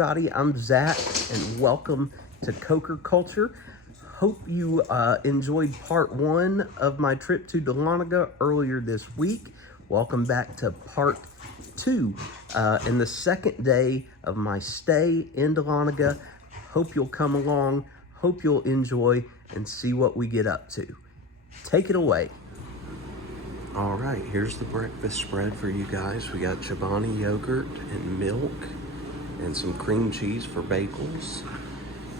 everybody, I'm Zach, and welcome to Coker Culture. Hope you enjoyed part one of my trip to Dahlonega earlier this week. Welcome back to part two and the second day of my stay in Dahlonega. Hope you'll come along, hope you'll enjoy, and see what we get up to. Take it away. All right, here's the breakfast spread for you guys. We got Chobani yogurt and milk and some cream cheese for bagels.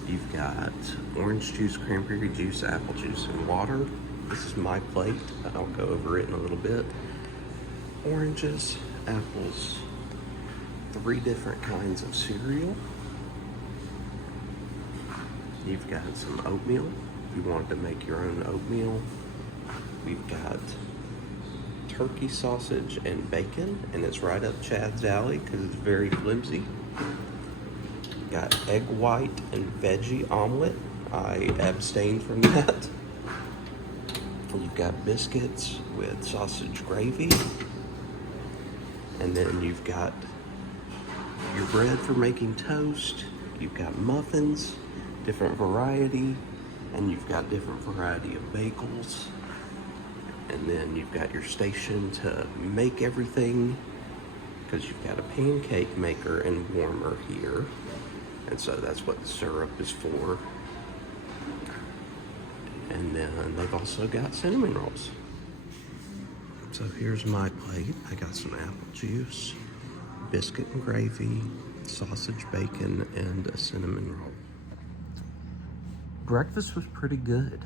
You've got orange juice, cranberry juice, apple juice, and water. This is my plate. I'll go over it in a little bit. Oranges, apples, 3 different kinds of cereal. You've got some oatmeal. If you wanted to make your own oatmeal. We've got turkey sausage and bacon, and it's right up Chad's alley because it's very flimsy. Got egg white and veggie omelet. I abstained from that. You've got biscuits with sausage gravy. And then you've got your bread for making toast. You've got muffins, different variety. And you've got different variety of bagels. And then you've got your station to make everything, because you've got a pancake maker and warmer here. And so that's what the syrup is for. And then they've also got cinnamon rolls. So here's my plate. I got some apple juice, biscuit and gravy, sausage, bacon, and a cinnamon roll. Breakfast was pretty good.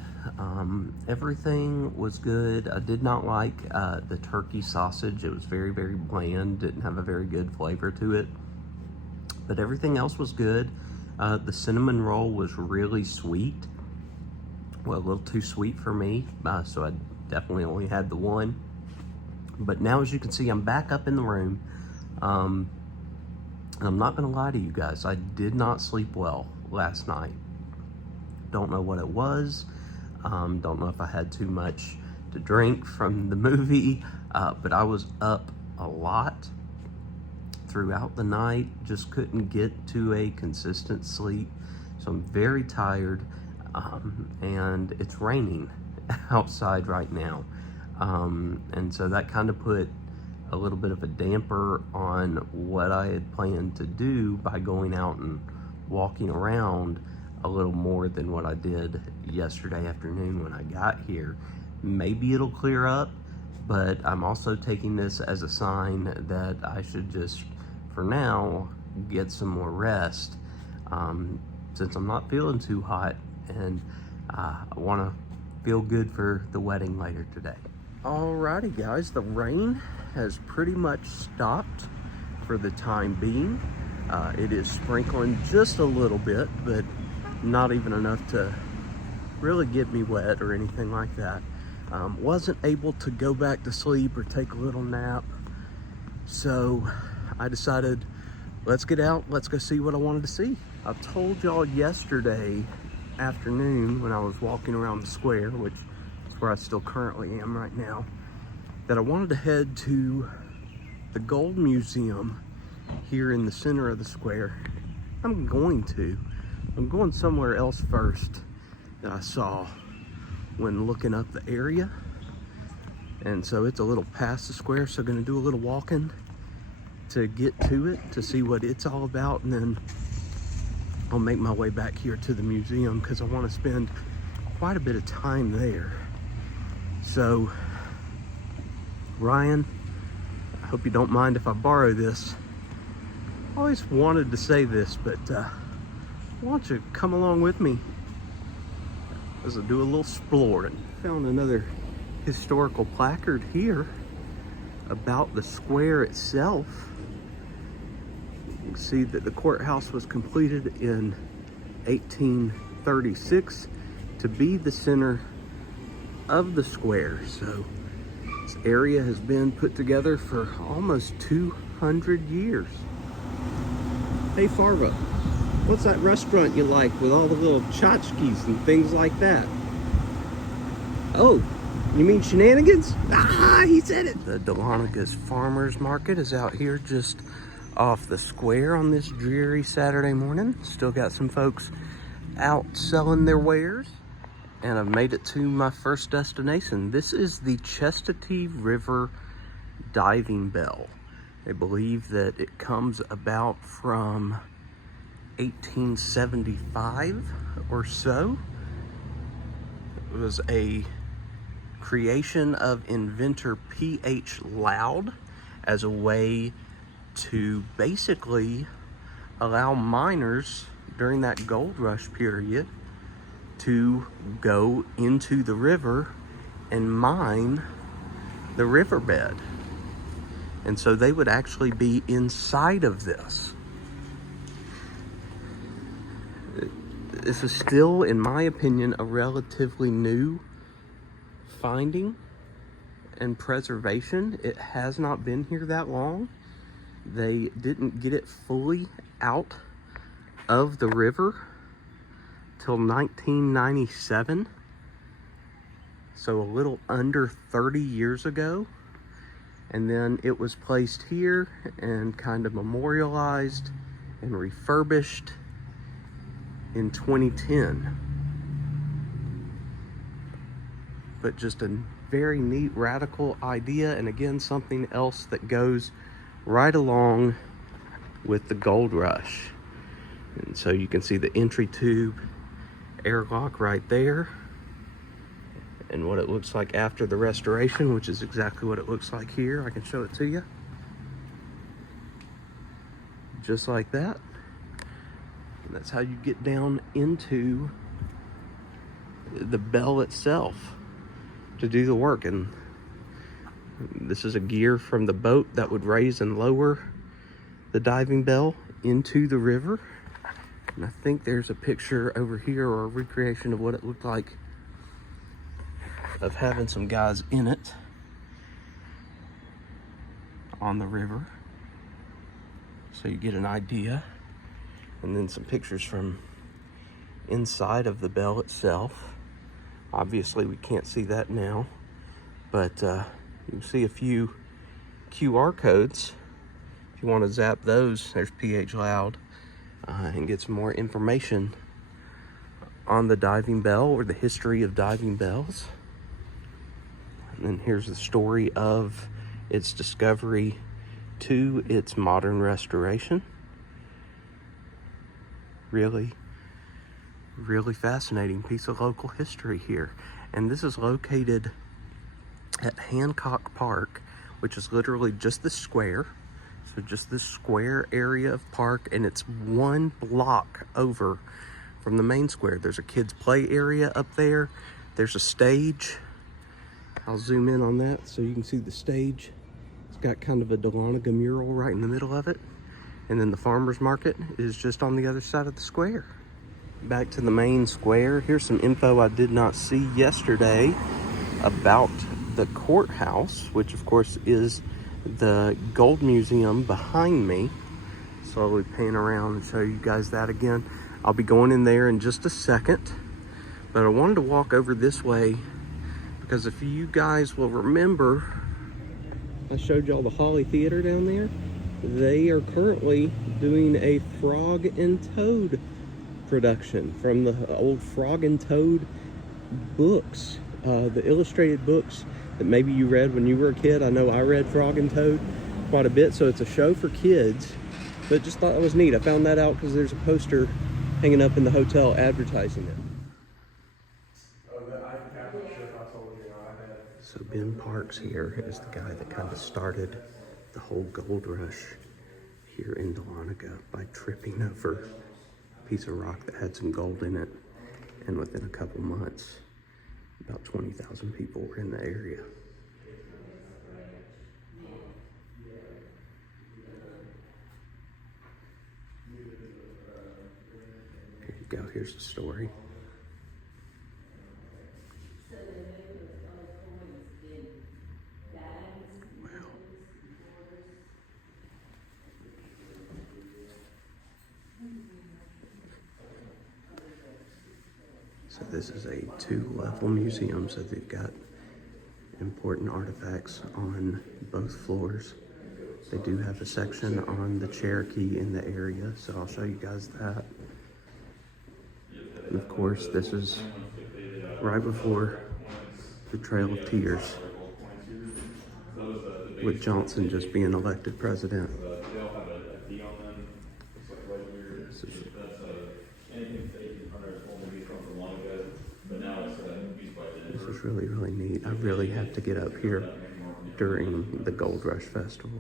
Everything was good. I did not like the turkey sausage. It was very, very bland. Didn't have a very good flavor to it. But everything else was good. The cinnamon roll was really sweet. Well, a little too sweet for me. So I definitely only had the one. But now, as you can see, I'm back up in the room. And I'm not going to lie to you guys. I did not sleep well last night. Don't know what it was. Don't know if I had too much to drink from the movie, but I was up a lot throughout the night. Just couldn't get to a consistent sleep. So I'm very tired, and it's raining outside right now. And so that kind of put a little bit of a damper on what I had planned to do by going out and walking around a little more than what I did yesterday afternoon when I got here. Maybe it'll clear up, but I'm also taking this as a sign that I should just, for now, get some more rest, since I'm not feeling too hot, and I want to feel good for the wedding later today. Alrighty guys, the rain has pretty much stopped for the time being. It is sprinkling just a little bit, but not even enough to really get me wet or anything like that. Wasn't able to go back to sleep or take a little nap, so I decided, let's get out, let's go see what I wanted to see. I told y'all yesterday afternoon when I was walking around the square, which is where I still currently am right now, that I wanted to head to the Gold Museum here in the center of the square. I'm going somewhere else first that I saw when looking up the area. And so it's a little past the square, so gonna do a little walking to get to it, to see what it's all about, and then I'll make my way back here to the museum because I want to spend quite a bit of time there. So, Ryan, I hope you don't mind if I borrow this. I always wanted to say this, but why don't you come along with me as I do a little Splorin. Found another historical placard here about the square itself. You can see that the courthouse was completed in 1836 to be the center of the square. So this area has been put together for almost 200 years. Hey Farva, what's that restaurant you like with all the little tchotchkes and things like that? Oh, you mean Shenanigans? Ah, he said it. The Dahlonega Farmers Market is out here just off the square on this dreary Saturday morning. Still got some folks out selling their wares, and I've made it to my first destination. This is the Chestatee River diving bell. They believe that it comes about from 1875 or so. It was a creation of inventor P.H. Loud as a way to basically allow miners during that gold rush period to go into the river and mine the riverbed. And so they would actually be inside of this. This is still, in my opinion, a relatively new finding and preservation. It has not been here that long. They didn't get it fully out of the river till 1997. So a little under 30 years ago. And then it was placed here and kind of memorialized and refurbished in 2010. But just a very neat, radical idea, and again, something else that goes right along with the gold rush. And so you can see the entry tube airlock right there, and what it looks like after the restoration, which is exactly what it looks like here. I can show it to you. Just like that. And that's how you get down into the bell itself to do the work. And this is a gear from the boat that would raise and lower the diving bell into the river. And I think there's a picture over here, or a recreation of what it looked like of having some guys in it on the river, so you get an idea. And then some pictures from inside of the bell itself. Obviously we can't see that now, but you can see a few QR codes. If you want to zap those, there's PH Loud, and get some more information on the diving bell or the history of diving bells. And then here's the story of its discovery to its modern restoration. Really fascinating piece of local history here. And this is located at Hancock Park, which is literally just this square. So just this square area of park, and it's 1 block over from the main square. There's a kids play area up there. There's a stage. I'll zoom in on that so you can see the stage. It's got kind of a Dahlonega mural right in the middle of it. And then the farmer's market is just on the other side of the square. Back to the main square. Here's some info I did not see yesterday about the courthouse, which of course is the gold museum behind me. Slowly pan around and show you guys that again. I'll be going in there in just a second, but I wanted to walk over this way because if you guys will remember, I showed y'all the Holly Theater down there. They are currently doing a Frog and Toad production from the old Frog and Toad books, the illustrated books that maybe you read when you were a kid. I know I read Frog and Toad quite a bit, so it's a show for kids, but just thought it was neat. I found that out because there's a poster hanging up in the hotel advertising it. So Ben Parks here is the guy that kind of started the whole gold rush here in Dahlonega by tripping over a piece of rock that had some gold in it. And within a couple months, about 20,000 people were in the area. Here you go, here's the story. So this is a 2-level museum, so they've got important artifacts on both floors. They do have a section on the Cherokee in the area, so I'll show you guys that. And of course, this is right before the Trail of Tears, with Johnson just being elected president. This is really, really neat. I really have to get up here during the Gold Rush Festival.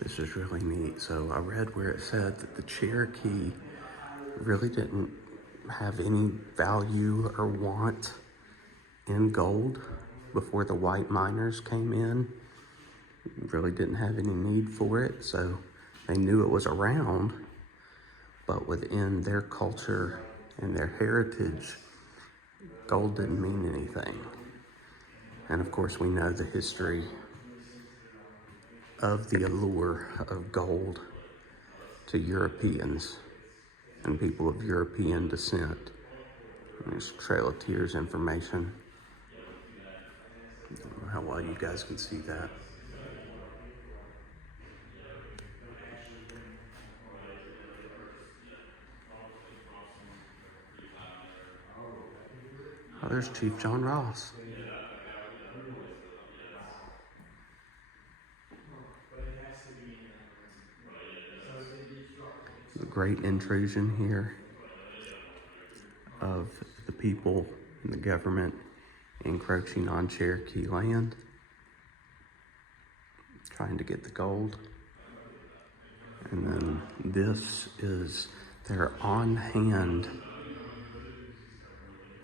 This is really neat. So I read where it said that the Cherokee really didn't have any value or want in gold before the white miners came in. Really didn't have any need for it, so they knew it was around, but within their culture and their heritage, gold didn't mean anything. And of course, we know the history of the allure of gold to Europeans and people of European descent. There's Trail of Tears information. I don't know how well you guys can see that. Oh, there's Chief John Ross. The great intrusion here of the people and the government encroaching on Cherokee land, trying to get the gold. And then this is their on-hand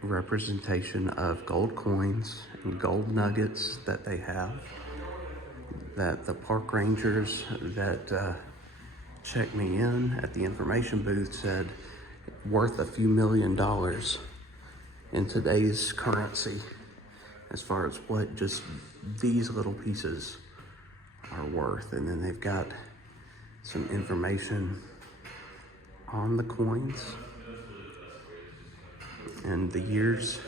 representation of gold coins and gold nuggets that they have, that the park rangers that checked me in at the information booth said worth a few $1 million in today's currency, as far as what just these little pieces are worth. And then they've got some information on the coins and the years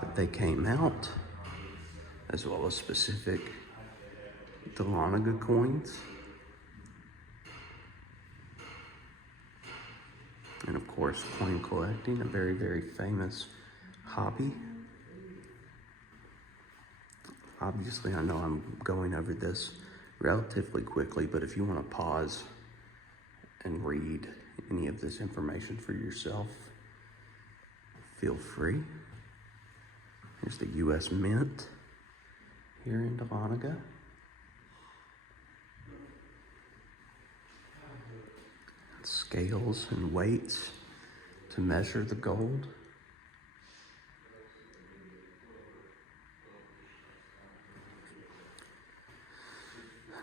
that they came out, as well as specific Dahlonega coins. And of course, coin collecting, a very, very famous hobby. Obviously, I know I'm going over this relatively quickly, but if you want to pause and read any of this information for yourself, feel free. Here's the U.S. Mint here in Dahlonega. Scales and weights to measure the gold.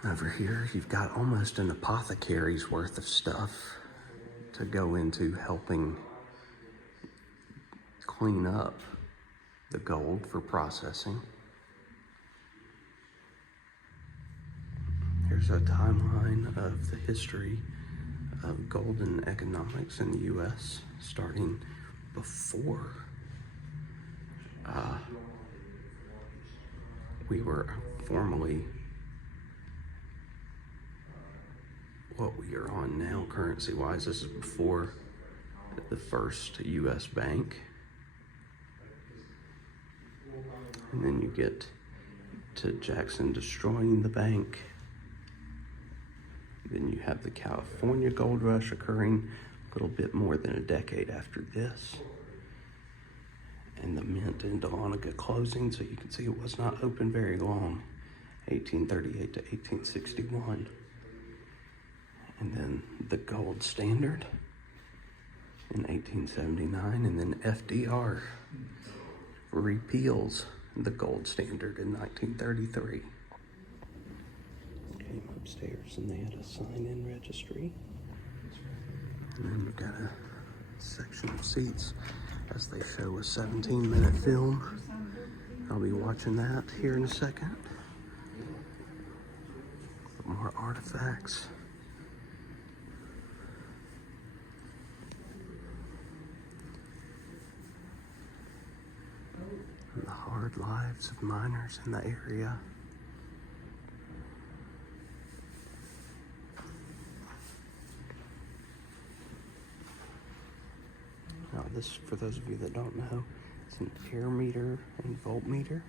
And over here, you've got almost an apothecary's worth of stuff to go into helping clean up the gold for processing. Here's a timeline of the history of golden economics in the U.S. starting before we were formally what we are on now currency-wise. This is before the first U.S. bank. And then you get to Jackson destroying the bank. Then you have the California Gold Rush occurring a little bit more than a decade after this. And the mint in Dahlonega closing, so you can see it was not open very long, 1838 to 1861. And then the gold standard in 1879, and then FDR repeals the gold standard in 1933. Came upstairs and they had a sign-in registry. And then you've got a section of seats as they show a 17-minute film. I'll be watching that here in a second. More artifacts. record lives of miners in the area. Now this, for those of you that don't know, it's an air meter and voltmeter.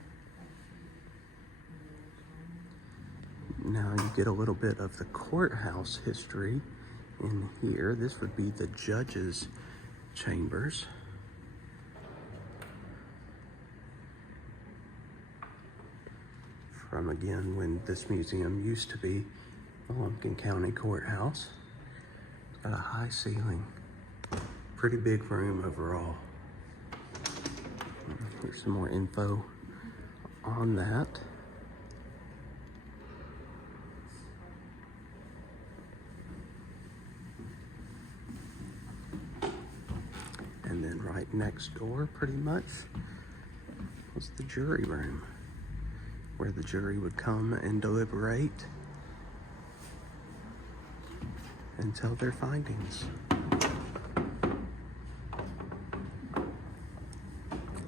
Now you get a little bit of the courthouse history in here. This would be the judge's chambers. From, again, when this museum used to be the Lumpkin County Courthouse. It's got a high ceiling. Pretty big room overall. Here's some more info on that. And then right next door, pretty much, was the jury room, where the jury would come and deliberate and tell their findings.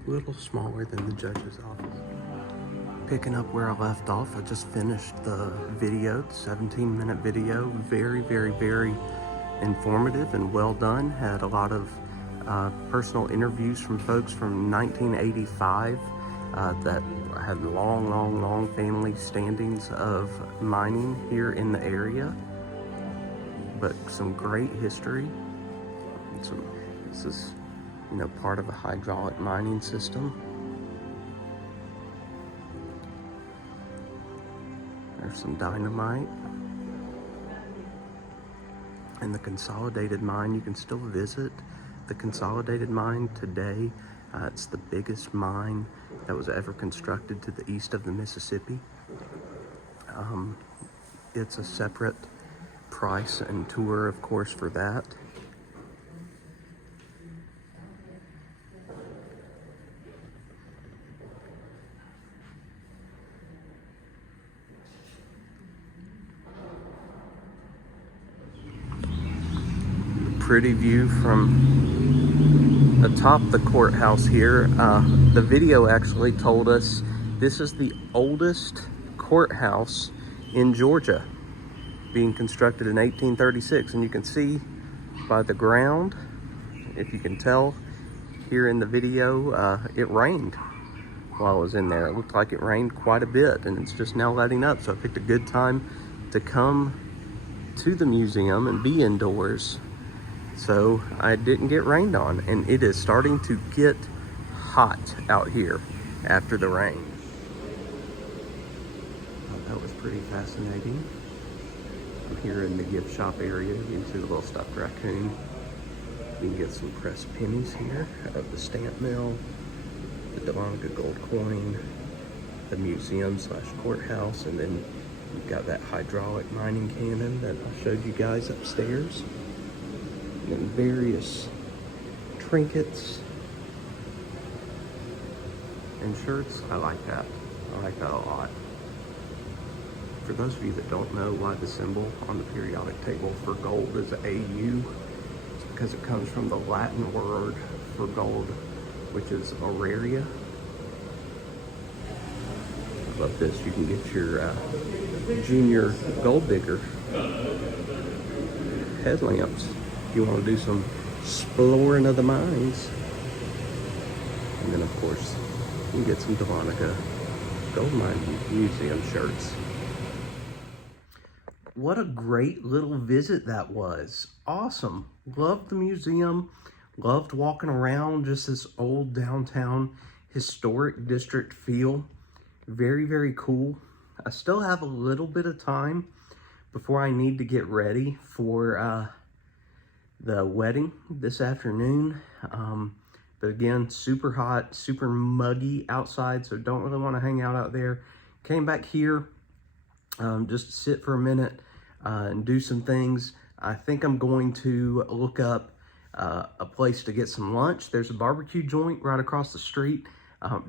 A little smaller than the judge's office. Picking up where I left off, I just finished the video, the 17-minute video. Very, very, very informative and well done. Had a lot of personal interviews from folks from 1985 that had long family standings of mining here in the area, but some great history. This is, you know, part of a hydraulic mining system. There's some dynamite. And the Consolidated Mine, you can still visit the Consolidated Mine today. It's the biggest mine that was ever constructed to the east of the Mississippi. It's a separate price and tour, of course, for that. Pretty view from atop the courthouse here. The video actually told us this is the oldest courthouse in Georgia, being constructed in 1836. And you can see by the ground, if you can tell here in the video, it rained while I was in there. It looked like it rained quite a bit, and it's just now letting up. So I picked a good time to come to the museum and be indoors, so I didn't get rained on. And it is starting to get hot out here after the rain. That was pretty fascinating. I'm here in the gift shop area. You can see the little stuffed raccoon. You can get some pressed pennies here of the stamp mill, the Dahlonega gold coin, the museum / courthouse, and then you've got that hydraulic mining cannon that I showed you guys upstairs. And then various trinkets and shirts. I like that. I like that a lot. For those of you that don't know why the symbol on the periodic table for gold is AU, it's because it comes from the Latin word for gold, which is auraria. I love this. You can get your junior gold digger headlamps if you want to do some Splorin of the mines. And then, of course, you can get some Dahlonega Gold Mine Museum shirts. What a great little visit that was. Awesome. Loved the museum. Loved walking around, just this old downtown historic district feel. Very, very cool. I still have a little bit of time before I need to get ready for the wedding this afternoon. But again, super hot, super muggy outside, so don't really want to hang out there. Came back here just to sit for a minute and do some things. I think I'm going to look up a place to get some lunch. There's a barbecue joint right across the street.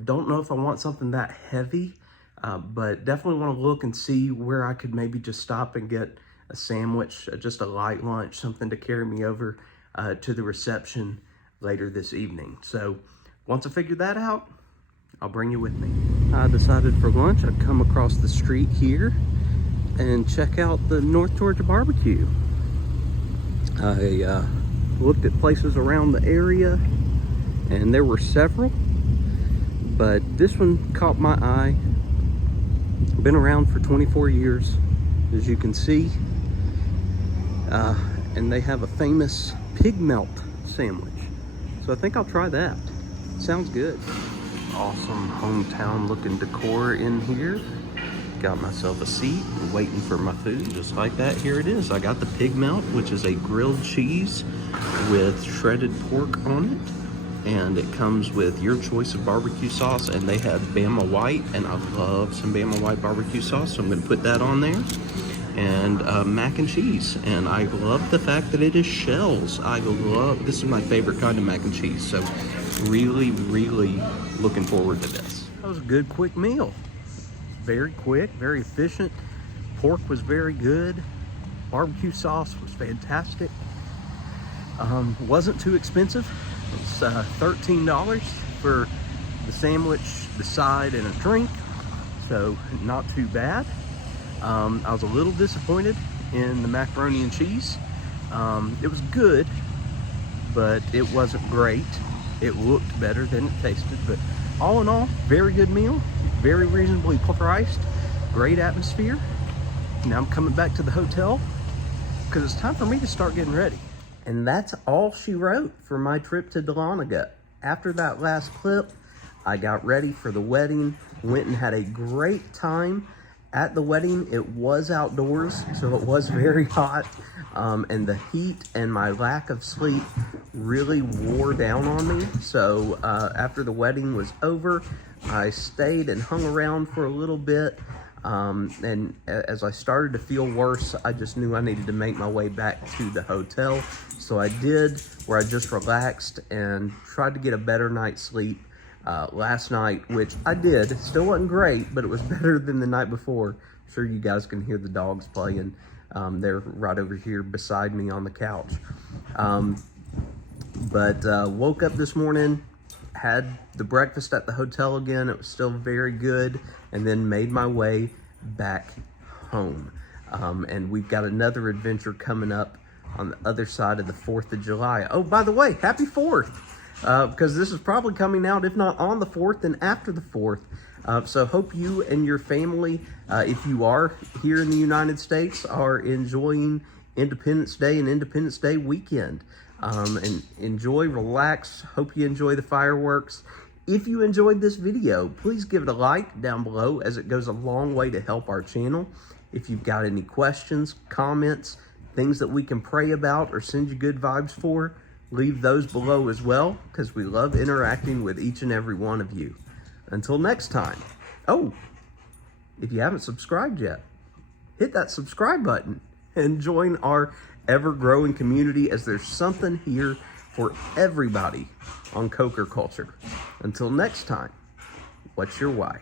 Don't know if I want something that heavy, but definitely want to look and see where I could maybe just stop and get a sandwich, just a light lunch, something to carry me over to the reception later this evening. So once I figure that out, I'll bring you with me. I decided for lunch I'd come across the street here and check out the North Georgia barbecue. I looked at places around the area and there were several, but this one caught my eye. Been around for 24 years, as you can see, and they have a famous pig melt sandwich. So I think I'll try that. Sounds good. Awesome hometown looking decor in here. Got myself a seat, waiting for my food. Just like that, here it is. I got the pig melt, which is a grilled cheese with shredded pork on it. And it comes with your choice of barbecue sauce, and they have Bama White, and I love some Bama White barbecue sauce, so I'm gonna put that on there. And mac and cheese, and I love the fact that it is shells. This is my favorite kind of mac and cheese, so really looking forward to this. That was a good quick meal. Very quick, very efficient. Pork was very good. Barbecue sauce was fantastic. Wasn't too expensive. It's $13 for the sandwich, the side, and a drink, so not too bad. I was a little disappointed in the macaroni and cheese. It was good, but it wasn't great. It looked better than it tasted, but all in all, very good meal, very reasonably priced, great atmosphere. Now I'm coming back to the hotel because it's time for me to start getting ready. And that's all she wrote for my trip to Dahlonega. After that last clip, I got ready for the wedding, went and had a great time at the wedding. It was outdoors, so it was very hot, and the heat and my lack of sleep really wore down on me. So after the wedding was over, I stayed and hung around for a little bit, and as I started to feel worse, I just knew I needed to make my way back to the hotel. So I did, where I just relaxed and tried to get a better night's sleep last night, which I did. It still wasn't great, but it was better than the night before. I'm sure you guys can hear the dogs playing. They're right over here beside me on the couch. Woke up this morning, had the breakfast at the hotel again. It was still very good, and then made my way back home. And we've got another adventure coming up on the other side of the 4th of July. Oh, by the way, happy 4th! Because this is probably coming out, if not on the 4th, then after the 4th. So hope you and your family, if you are here in the United States, are enjoying Independence Day and Independence Day weekend. And enjoy, relax. Hope you enjoy the fireworks. If you enjoyed this video, please give it a like down below, as it goes a long way to help our channel. If you've got any questions, comments, things that we can pray about or send you good vibes for, leave those below as well, because we love interacting with each and every one of you. Until next time. Oh, if you haven't subscribed yet, hit that subscribe button and join our ever-growing community, as there's something here for everybody on Coker Culture. Until next time, what's your why?